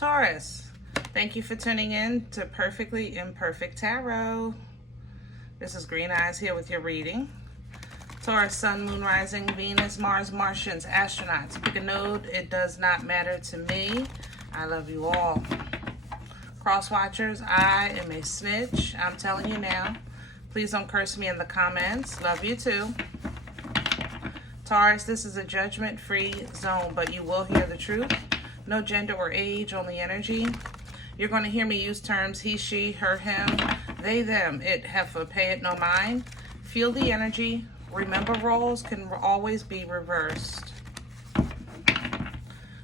Taurus, thank you for tuning in to Perfectly Imperfect Tarot. This is Green Eyes here with your reading. Taurus, Sun, Moon, Rising, Venus, Mars, Martians, astronauts. Pick a node. It does not matter to me. I love you all. Cross watchers, I am a snitch. I'm telling you now. Please don't curse me in the comments. Love you too. Taurus, this is a judgment-free zone, but you will hear the truth. No gender or age, only energy. You're going to hear me use terms he, she, her, him, they, them, it, heifer, pay it no mind. Feel the energy. Remember, roles can always be reversed.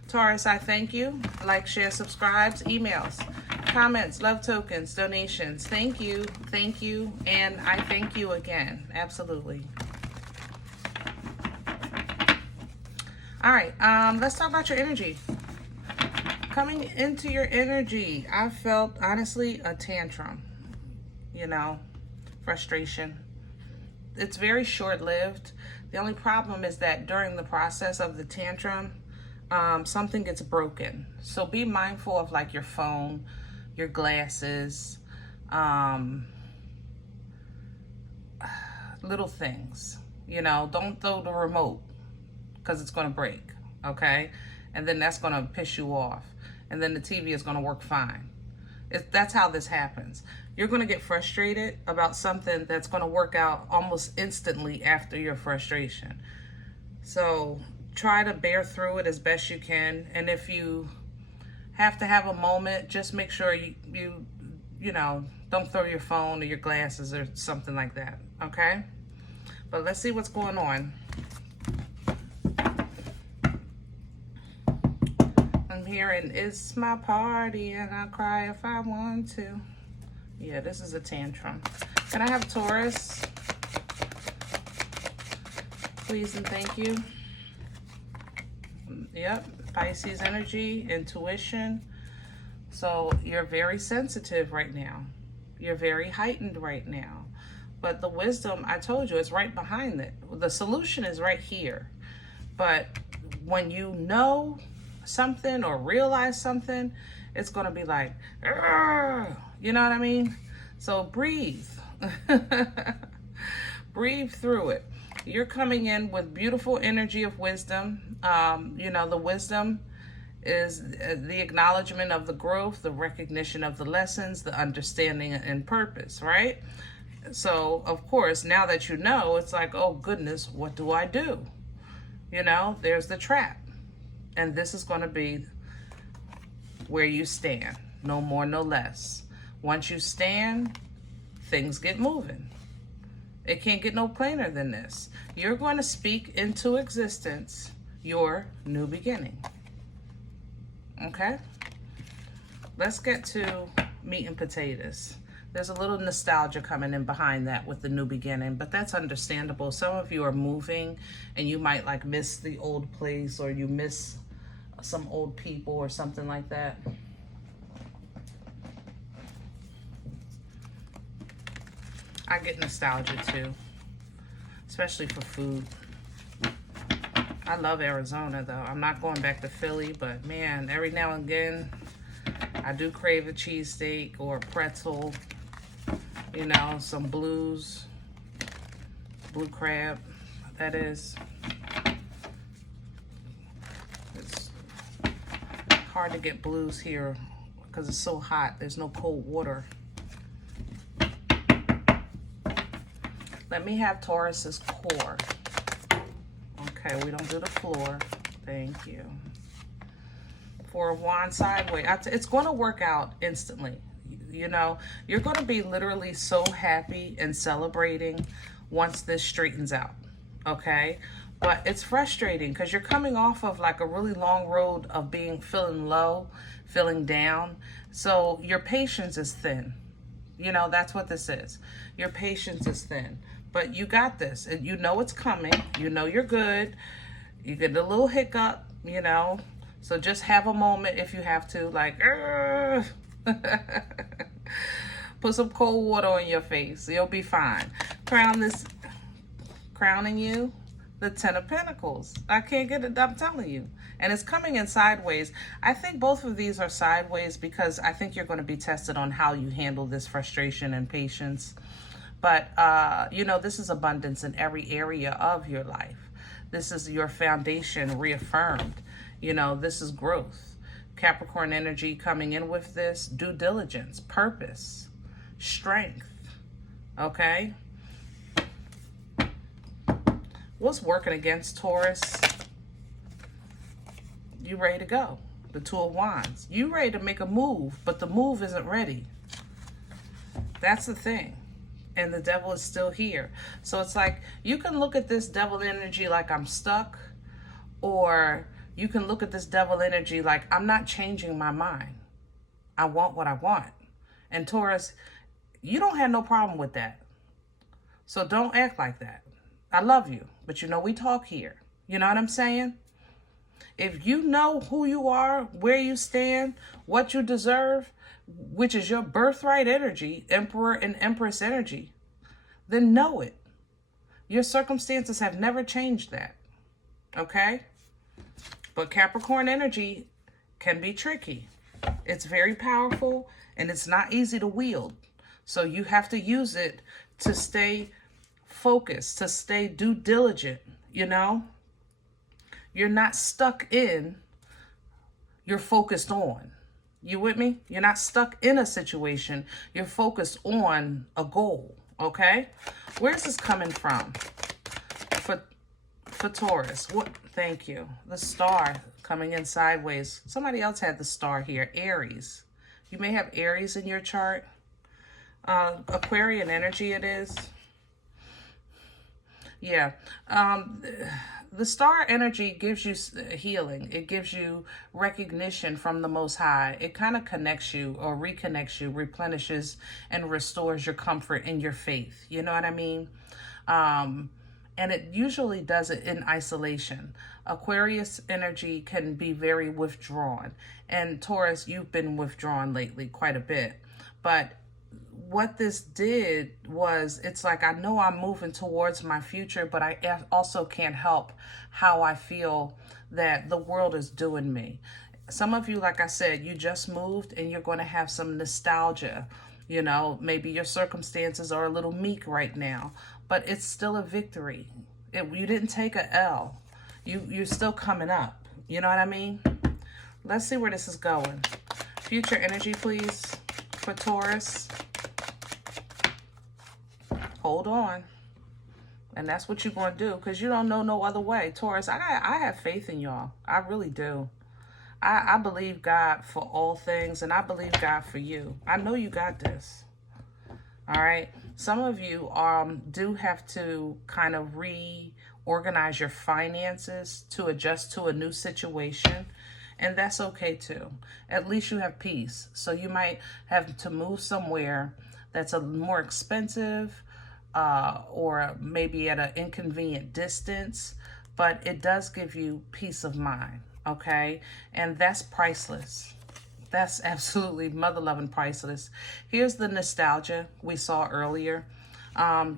Taurus, I thank you. Like, share, subscribes, emails, comments, love tokens, donations. Thank you, and I thank you again. Absolutely. All right, let's talk about your energy. Coming into your energy, I felt, honestly, a tantrum, frustration. It's very short-lived. The only problem is that during the process of the tantrum, something gets broken. So be mindful of like your phone, your glasses, little things. Don't throw the remote because it's going to break, okay? And then that's going to piss you off. And then the TV is going to work fine. That's how this happens. You're going to get frustrated about something that's going to work out almost instantly after your frustration. So try to bear through it as best you can. And if you have to have a moment, just make sure you don't throw your phone or your glasses or something like that, okay? But let's see what's going on. Hearing it's my party and I cry if I want to. Yeah, this is a tantrum. Can I have Taurus? Please and thank you. Yep, Pisces energy, intuition. So you're very sensitive right now. You're very heightened right now. But the wisdom, I told you, it's right behind it. The solution is right here. But when you know something or realize something, it's going to be like, you know what I mean? So breathe. Breathe through it. You're coming in with beautiful energy of wisdom. The wisdom is the acknowledgement of the growth, the recognition of the lessons, the understanding and purpose, right? So, of course, now that you know, it's like, oh goodness, what do I do? There's the trap. And this is going to be where you stand. No more, no less. Once you stand, things get moving. It can't get no plainer than this. You're going to speak into existence your new beginning. Okay? Let's get to meat and potatoes. There's a little nostalgia coming in behind that with the new beginning, but that's understandable. Some of you are moving and you might like miss the old place, or you miss some old people or something like that. I get nostalgia too, especially for food. I love Arizona though. I'm not going back to Philly, but man, every now and again, I do crave a cheesesteak or a pretzel, some blue crab, that is. Hard to get blues here because it's so hot. There's no cold water. Let me have Taurus's core. Okay, we don't do the floor. Thank you. For a wand sideways, it's going to work out instantly. You're going to be literally so happy and celebrating once this straightens out. Okay? But it's frustrating because you're coming off of like a really long road of feeling low, feeling down. So your patience is thin. That's what this is. Your patience is thin. But you got this. And it's coming. You're good. You get a little hiccup, So just have a moment if you have to, like, put some cold water on your face. You'll be fine. Crowning you. The Ten of Pentacles. I can't get it. I'm telling you. And it's coming in sideways. I think both of these are sideways because I think you're going to be tested on how you handle this frustration and patience. But, you know, this is abundance in every area of your life. This is your foundation reaffirmed. You know, this is growth. Capricorn energy coming in with this, due diligence, purpose, strength, okay? What's working against Taurus? You ready to go. The Two of Wands. You ready to make a move, but the move isn't ready. That's the thing. And the devil is still here. So it's like, you can look at this devil energy like I'm stuck, or you can look at this devil energy like I'm not changing my mind. I want what I want. And Taurus, you don't have no problem with that. So don't act like that. I love you, but you know we talk here. You know what I'm saying? If you know who you are, where you stand, what you deserve, which is your birthright energy, Emperor and Empress energy, then know it. Your circumstances have never changed that. Okay? But Capricorn energy can be tricky. It's very powerful and it's not easy to wield. So you have to use it to stay focused, to stay due diligent, you know? You're not stuck in, you're focused on. You with me? You're not stuck in a situation. You're focused on a goal, okay? Where's this coming from for Taurus? What? Thank you. The star coming in sideways. Somebody else had the star here. Aries. You may have Aries in your chart. Aquarian energy it is. Yeah. The star energy gives you healing. It gives you recognition from the Most High. It kind of connects you or reconnects you, replenishes and restores your comfort in your faith. You know what I mean? And it usually does it in isolation. Aquarius energy can be very withdrawn. And Taurus, you've been withdrawn lately quite a bit. But what this did was, it's like, I know I'm moving towards my future, but I also can't help how I feel that the world is doing me. Some of you, like I said, you just moved and you're going to have some nostalgia. You know, maybe your circumstances are a little meek right now, but it's still a victory. You didn't take a L. You're still coming up. You know what I mean? Let's see where this is going. Future energy, please, for Taurus. Hold on. And that's what you're going to do, because you don't know no other way. Taurus, I have faith in y'all. I really do. I believe God for all things, and I believe God for you. I know you got this. All right. Some of you do have to kind of reorganize your finances to adjust to a new situation. And that's okay too. At least you have peace. So you might have to move somewhere that's a more expensive, or maybe at an inconvenient distance, but it does give you peace of mind, okay? And that's priceless. That's absolutely mother-loving priceless. Here's the nostalgia we saw earlier.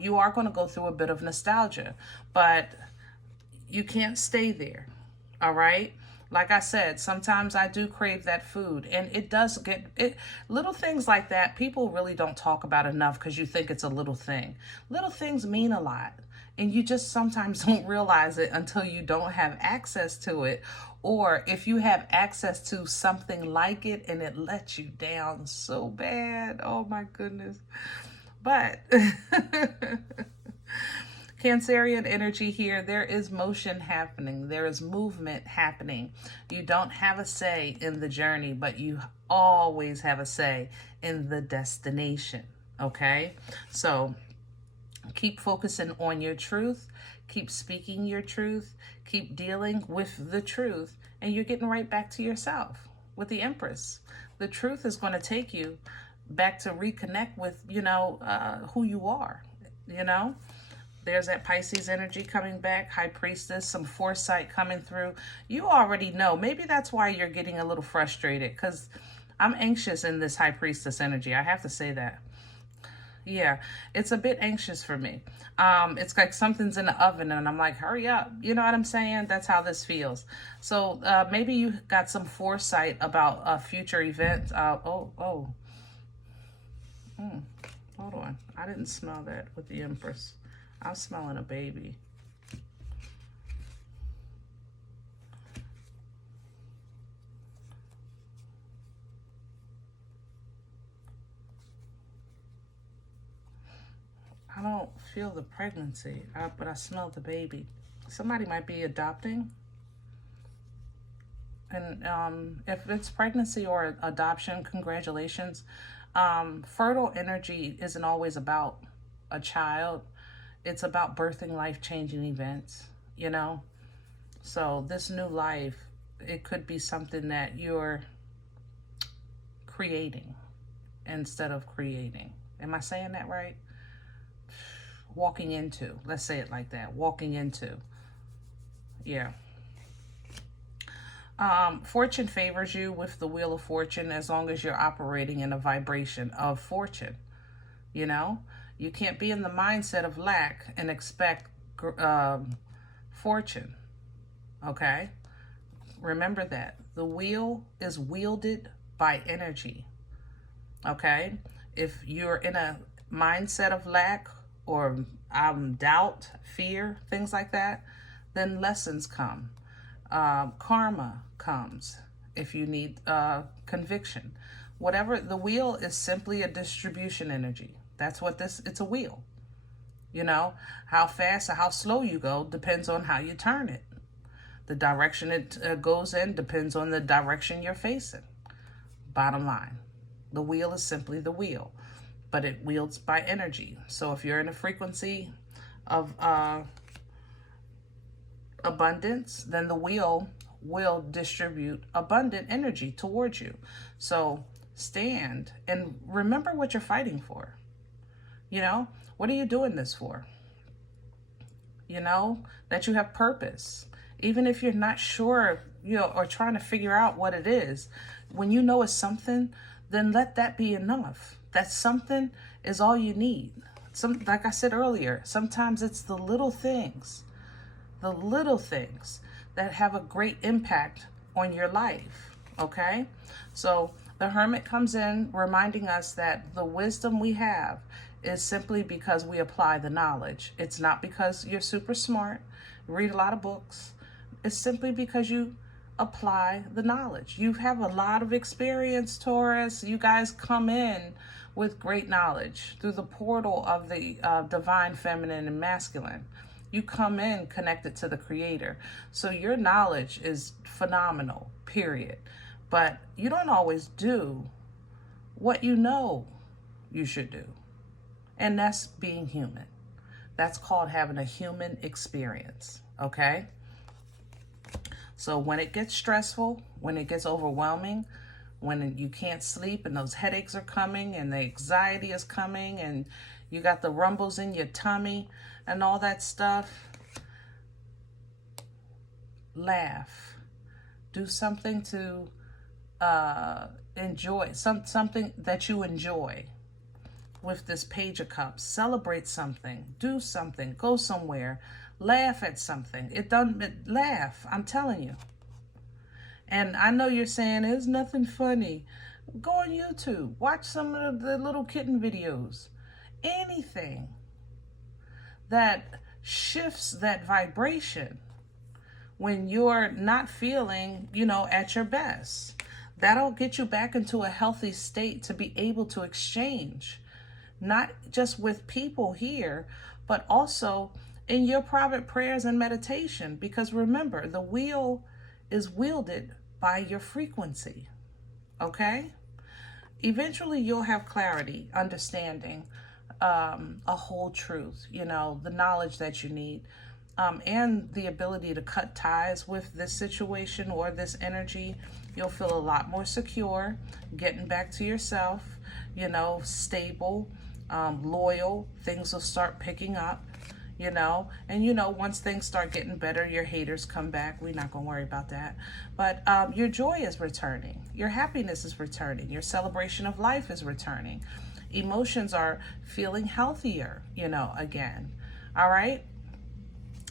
You are going to go through a bit of nostalgia, but you can't stay there, all right? Like I said, sometimes I do crave that food, and it does get it. Little things like that, people really don't talk about enough because you think it's a little thing. Little things mean a lot, and you just sometimes don't realize it until you don't have access to it, or if you have access to something like it and it lets you down so bad. Oh my goodness. But Cancerian energy here, there is motion happening. There is movement happening. You don't have a say in the journey, but you always have a say in the destination, okay? So keep focusing on your truth. Keep speaking your truth. Keep dealing with the truth. And you're getting right back to yourself with the Empress. The truth is going to take you back to reconnect with, you know, who you are, you know? There's that Pisces energy coming back, High Priestess, some foresight coming through. You already know. Maybe that's why you're getting a little frustrated, because I'm anxious in this High Priestess energy. I have to say that. Yeah, it's a bit anxious for me. It's like something's in the oven and I'm like, hurry up. You know what I'm saying? That's how this feels. So maybe you got some foresight about a future event. Hold on. I didn't smell that with the Empress. I'm smelling a baby. I don't feel the pregnancy, but I smell the baby. Somebody might be adopting. And if it's pregnancy or adoption, congratulations. Fertile energy isn't always about a child. It's about birthing life-changing events, you know? So this new life, it could be something that you're creating instead of creating. Am I saying that right? Walking into, let's say it like that, walking into. Yeah. Fortune favors you with the Wheel of Fortune as long as you're operating in a vibration of fortune. You know, you can't be in the mindset of lack and expect fortune. Okay? Remember that. The wheel is wielded by energy. Okay? If you're in a mindset of lack or doubt, fear, things like that, then lessons come. Karma comes if you need conviction. Whatever, the wheel is simply a distribution energy. That's what it's a wheel. You know, how fast or how slow you go depends on how you turn it. The direction it goes in depends on the direction you're facing. Bottom line, the wheel is simply the wheel, but it wields by energy. So if you're in a frequency of abundance, then the wheel will distribute abundant energy towards you. So stand and remember what you're fighting for. You know, what are you doing this for? You know, that you have purpose. Even if you're not sure, you know, or trying to figure out what it is, when you know it's something, then let that be enough. That something is all you need. Like I said earlier, sometimes it's the little things that have a great impact on your life, okay? So the Hermit comes in reminding us that the wisdom we have is simply because we apply the knowledge. It's not because you're super smart, read a lot of books. It's simply because you apply the knowledge. You have a lot of experience, Taurus. You guys come in with great knowledge through the portal of the divine feminine and masculine. You come in connected to the Creator. So your knowledge is phenomenal, period. But you don't always do what you know you should do. And that's being human. That's called having a human experience, okay? So when it gets stressful, when it gets overwhelming, when you can't sleep and those headaches are coming and the anxiety is coming and you got the rumbles in your tummy and all that stuff, laugh. Do something to enjoy, something that you enjoy. With this Page of Cups, celebrate something, do something, go somewhere, laugh at something. Laugh, I'm telling you. And I know you're saying there's nothing funny. Go on YouTube, watch some of the little kitten videos. Anything that shifts that vibration when you're not feeling, you know, at your best. That'll get you back into a healthy state to be able to exchange, not just with people here, but also in your private prayers and meditation. Because remember, the wheel is wielded by your frequency, okay? Eventually, you'll have clarity, understanding, a whole truth, you know, the knowledge that you need, and the ability to cut ties with this situation or this energy. You'll feel a lot more secure, getting back to yourself, you know, stable, loyal. Things will start picking up, you know, and you know, once things start getting better, your haters come back. We're not going to worry about that. But your joy is returning. Your happiness is returning. Your celebration of life is returning. Emotions are feeling healthier, you know, again. All right?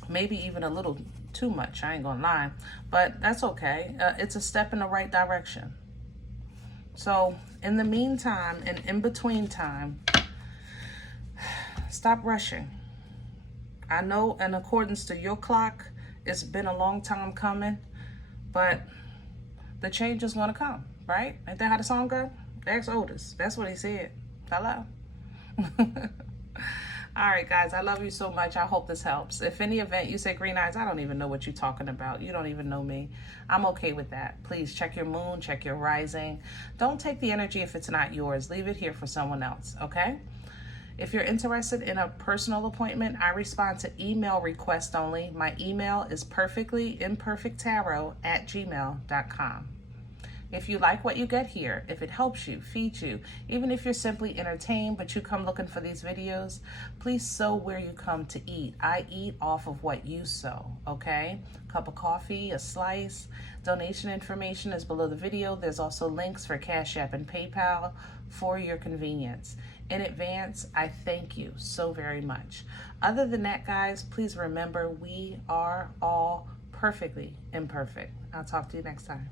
Maybe even a little too much, I ain't gonna lie, but that's okay. It's a step in the right direction. So in the meantime and in between time, stop rushing. I know in accordance to your clock, it's been a long time coming, but the change is gonna come, right? Ain't that how the song go? Ask Otis. That's what he said. Hello? All right, guys, I love you so much. I hope this helps. If any event you say green eyes, I don't even know what you're talking about. You don't even know me. I'm okay with that. Please check your moon, check your rising. Don't take the energy if it's not yours. Leave it here for someone else, okay? If you're interested in a personal appointment, I respond to email request only. My email is perfectlyimperfecttarot@gmail.com. If you like what you get here, if it helps you, feeds you, even if you're simply entertained but you come looking for these videos, please sow where you come to eat. I eat off of what you sow, okay? Cup of coffee, a slice. Donation information is below the video. There's also links for CashApp and PayPal for your convenience. In advance, I thank you so very much. Other than that, guys, please remember we are all perfectly imperfect. I'll talk to you next time.